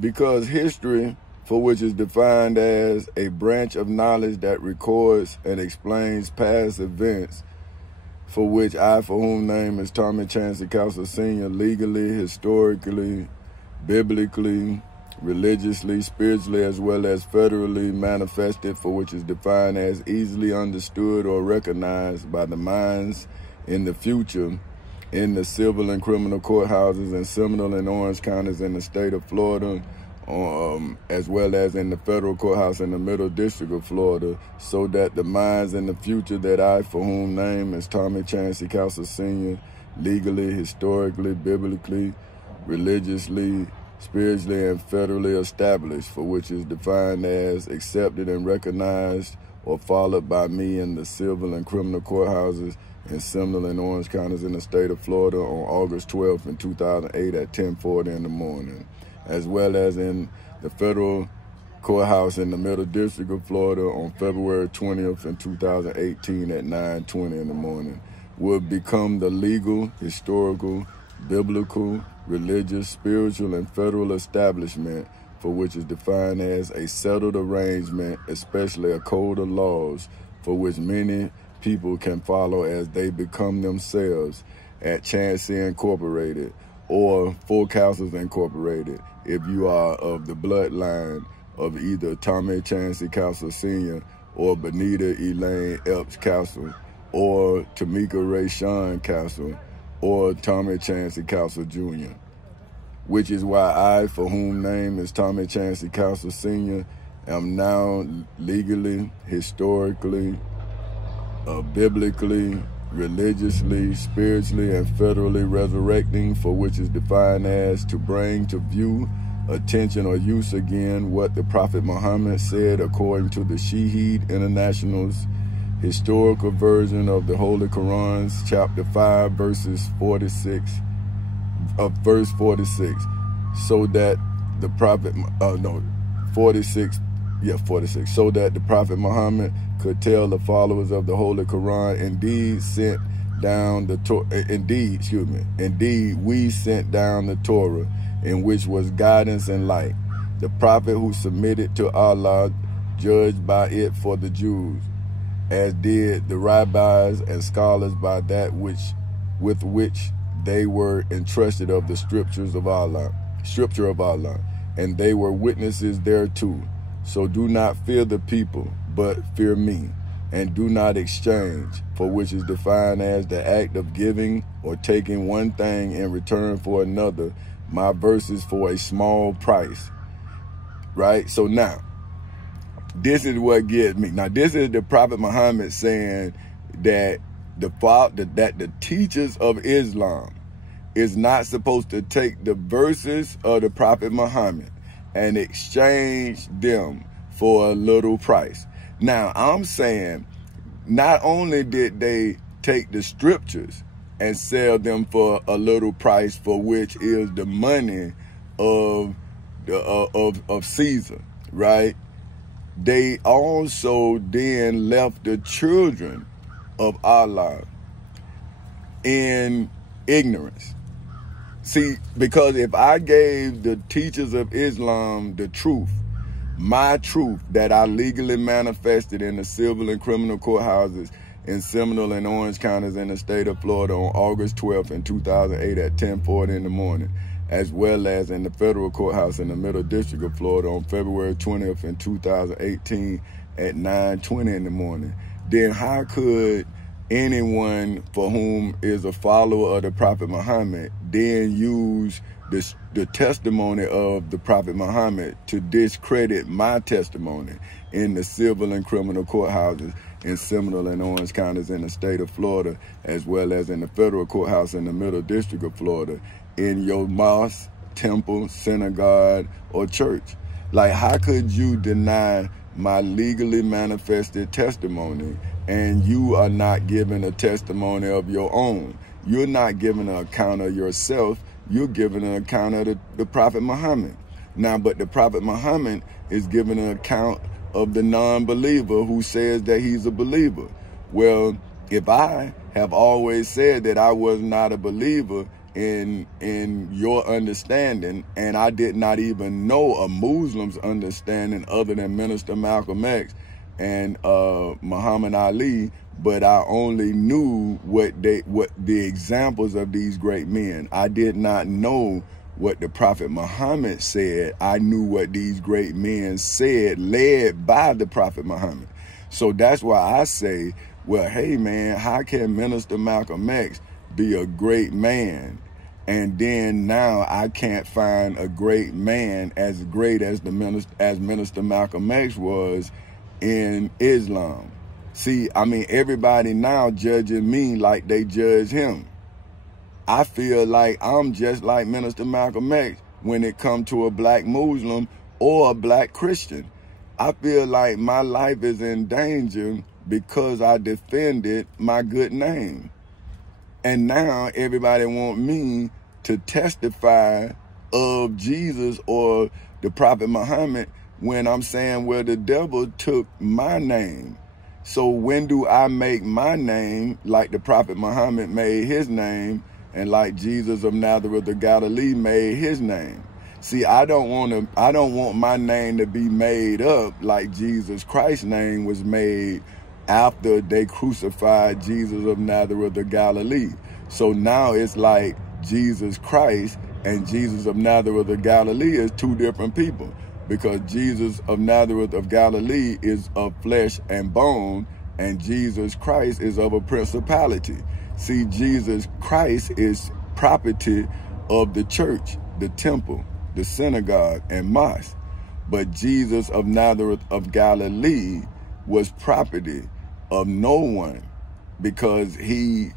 Because history, for which is defined as a branch of knowledge that records and explains past events, for which I, for whom name is Tommy Chancey Castle Sr., legally, historically, biblically, religiously, spiritually, as well as federally manifested, for which is defined as easily understood or recognized by the minds in the future in the civil and criminal courthouses in Seminole and Orange counties in the state of Florida, as well as in the federal courthouse in the Middle District of Florida, so that the minds in the future that I, for whom name is Tommy Chancey Castle Sr., legally, historically, biblically, religiously, spiritually, and federally established, for which is defined as accepted and recognized or followed by me in the civil and criminal courthouses in Seminole and Orange counties in the state of Florida on August 12th in 2008 at 10:40 in the morning, as well as in the federal courthouse in the Middle District of Florida on February 20th in 2018 at 9:20 in the morning, will become the legal, historical, biblical, religious, spiritual, and federal establishment for which is defined as a settled arrangement, especially a code of laws for which many people can follow as they become themselves at Chancey Incorporated or Full Castles Incorporated if you are of the bloodline of either Tommy Chancey Castle Sr. or Benita Elaine Epps Castle or Tamika Ray Sean Castle or Tommy Chancey Castle Jr., which is why I, for whom name is Tommy Chancey Castle Sr., am now legally, historically, biblically, religiously, spiritually, and federally resurrecting, for which is defined as to bring to view, attention, or use again what the Prophet Muhammad said according to the Shaheed International's historical version of the Holy Quran's chapter 5, verse 46, so that the Prophet, 46, so that the Prophet Muhammad could tell the followers of the Holy Quran, indeed we sent down the Torah, in which was guidance and light. The Prophet who submitted to Allah judged by it for the Jews, as did the rabbis and scholars by that with which they were entrusted of the scripture of Allah, and they were witnesses thereto. So do not fear the people, but fear me, and do not exchange, for which is defined as the act of giving or taking one thing in return for another, my verses for a small price. Right? So now, this is what gets me. Now, this is the Prophet Muhammad saying that the teachers of Islam is not supposed to take the verses of the Prophet Muhammad and exchange them for a little price. Now, I'm saying not only did they take the scriptures and sell them for a little price, for which is the money of Caesar, right? They also then left the children of Allah in ignorance. See, because if I gave the teachers of Islam the truth, my truth that I legally manifested in the civil and criminal courthouses in Seminole and Orange counties in the state of Florida on August 12th in 2008 at 10:40 in the morning, as well as in the federal courthouse in the Middle District of Florida on February 20th in 2018 at 9:20 in the morning, then how could anyone for whom is a follower of the Prophet Muhammad then use the testimony of the Prophet Muhammad to discredit my testimony in the civil and criminal courthouses in Seminole and Orange counties in the state of Florida, as well as in the federal courthouse in the Middle District of Florida, in your mosque, temple, synagogue, or church? Like, how could you deny my legally manifested testimony and you are not giving a testimony of your own? You're not giving an account of yourself. You're giving an account of the Prophet Muhammad. Now, but the Prophet Muhammad is giving an account of the non-believer who says that he's a believer. Well, if I have always said that I was not a believer, in your understanding, and I did not even know a Muslim's understanding other than Minister Malcolm X and Muhammad Ali, but I only knew what the examples of these great men. I did not know what the Prophet Muhammad said. I knew what these great men said, led by the Prophet Muhammad. So that's why I say, well, hey man, how can Minister Malcolm X be a great man, and then now I can't find a great man as great as Minister Malcolm X was in Islam? See, I mean, everybody now judging me like they judge him. I feel like I'm just like Minister Malcolm X when it comes to a black Muslim or a black Christian. I feel like my life is in danger because I defended my good name. And now everybody want me to testify of Jesus or the Prophet Muhammad when I'm saying, well, the devil took my name. So when do I make my name like the Prophet Muhammad made his name, and like Jesus of Nazareth of Galilee made his name? See, I don't want my name to be made up like Jesus Christ's name was made after they crucified Jesus of Nazareth of Galilee. So now it's like Jesus Christ and Jesus of Nazareth of Galilee is two different people, because Jesus of Nazareth of Galilee is of flesh and bone, and Jesus Christ is of a principality. See, Jesus Christ is property of the church, the temple, the synagogue, and mosque. But Jesus of Nazareth of Galilee was property of no one, because he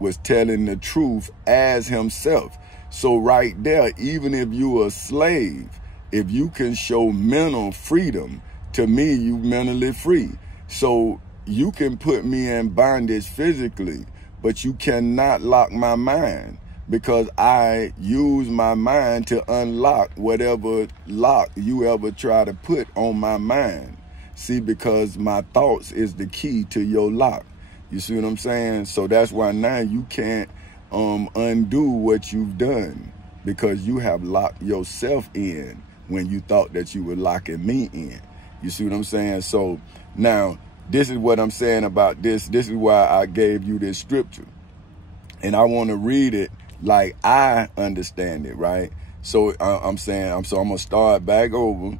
was telling the truth as himself. So right there, even if you're a slave, if you can show mental freedom, to me, you mentally free. So you can put me in bondage physically, but you cannot lock my mind, because I use my mind to unlock whatever lock you ever try to put on my mind. See, because my thoughts is the key to your lock. You see what I'm saying? So that's why now you can't undo what you've done, because you have locked yourself in when you thought that you were locking me in. You see what I'm saying? So now this is what I'm saying about this. This is why I gave you this scripture. And I want to read it like I understand it, right? So I'm going to start back over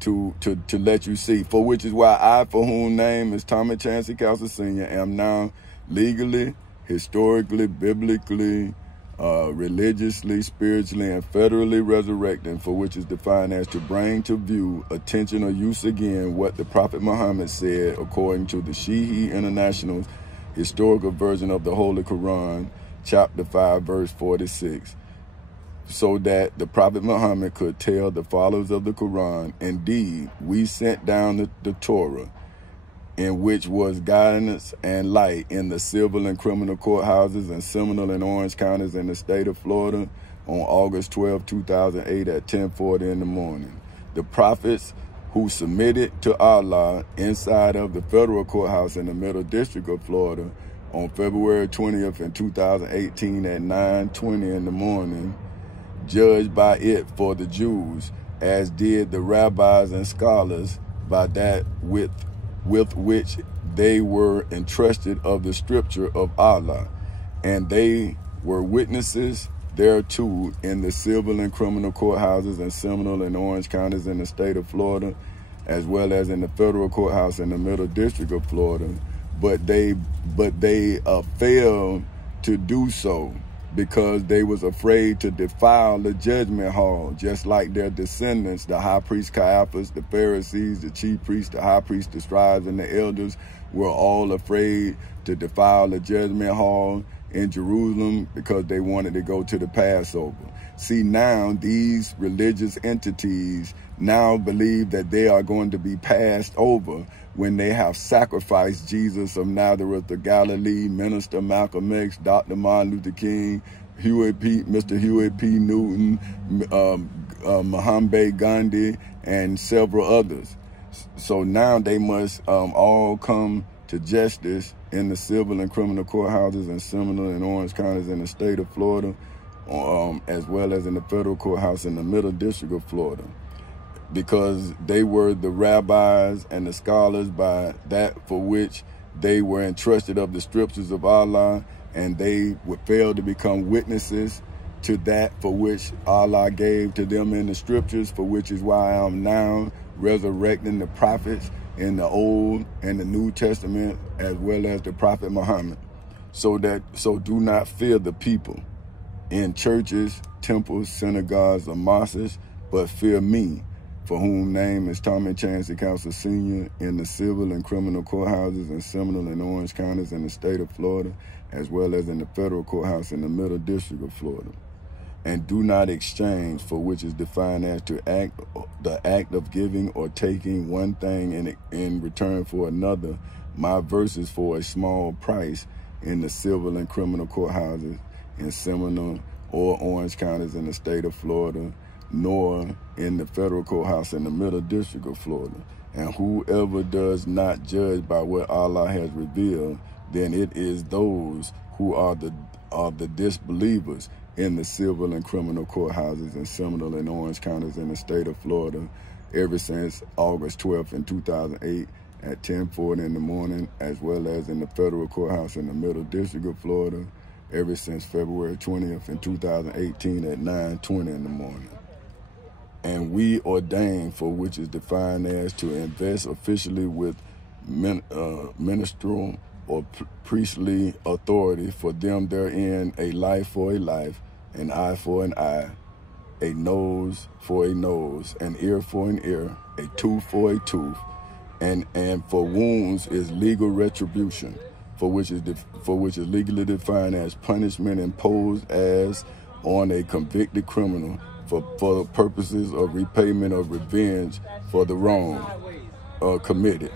to let you see. For which is why I, for whom name is Thomas Chancey Castle Sr., am now legally, historically, biblically, religiously, spiritually, and federally resurrecting, for which is defined as to bring to view, attention, or use again what the Prophet Muhammad said according to the Shi'i International's historical version of the Holy Quran, chapter 5, verse 46, so that the Prophet Muhammad could tell the followers of the Quran, indeed, we sent down the Torah, in which was guidance and light in the civil and criminal courthouses in Seminole and Orange counties in the state of Florida on August 12, 2008 at 10:40 in the morning. The prophets who submitted to Allah inside of the federal courthouse in the Middle District of Florida on February 20th in 2018 at 9:20 in the morning, judged by it for the Jews, as did the rabbis and scholars by that with which they were entrusted of the scripture of Allah, and they were witnesses thereto in the civil and criminal courthouses in Seminole and Orange counties in the state of Florida, as well as in the federal courthouse in the Middle District of Florida. But they failed to do so because they was afraid to defile the judgment hall, just like their descendants, the high priest Caiaphas, the Pharisees, the chief priests, the high priests, the scribes, and the elders were all afraid to defile the judgment hall in Jerusalem because they wanted to go to the Passover. See, now these religious entities now believe that they are going to be passed over when they have sacrificed Jesus of Nazareth of Galilee, Minister Malcolm X, Dr. Martin Luther King, Mr. Huey P. Newton, Mahatma Gandhi, and several others. So now they must all come to justice in the civil and criminal courthouses in Seminole and Orange counties in the state of Florida as well as in the federal courthouse in the Middle District of Florida, because they were the rabbis and the scholars by that for which they were entrusted of the scriptures of Allah, and they would fail to become witnesses to that for which Allah gave to them in the scriptures, for which is why I'm now resurrecting the prophets in the Old and the New Testament, as well as the Prophet Muhammad. So do not fear the people in churches, temples, synagogues, or mosques, but fear me, for whom name is Tommy Chancey Counsel Sr. in the civil and criminal courthouses in Seminole and Orange counties in the state of Florida, as well as in the federal courthouse in the Middle District of Florida. And do not exchange, for which is defined as the act of giving or taking one thing in return for another, my verses for a small price in the civil and criminal courthouses in Seminole or Orange counties in the state of Florida, nor in the federal courthouse in the Middle District of Florida. And whoever does not judge by what Allah has revealed, then it is those who are the disbelievers in the civil and criminal courthouses in Seminole and Orange counties in the state of Florida ever since August 12th in 2008 at 10:40 in the morning, as well as in the federal courthouse in the Middle District of Florida ever since February 20th in 2018 at 9:20 in the morning. And we ordain, for which is defined as to invest officially with ministerial or priestly authority for them therein, a life for a life, an eye for an eye, a nose for a nose, an ear for an ear, a tooth for a tooth, and for wounds is legal retribution, for which is legally defined as punishment imposed as on a convicted criminal for the purposes of repayment of revenge for the wrong committed.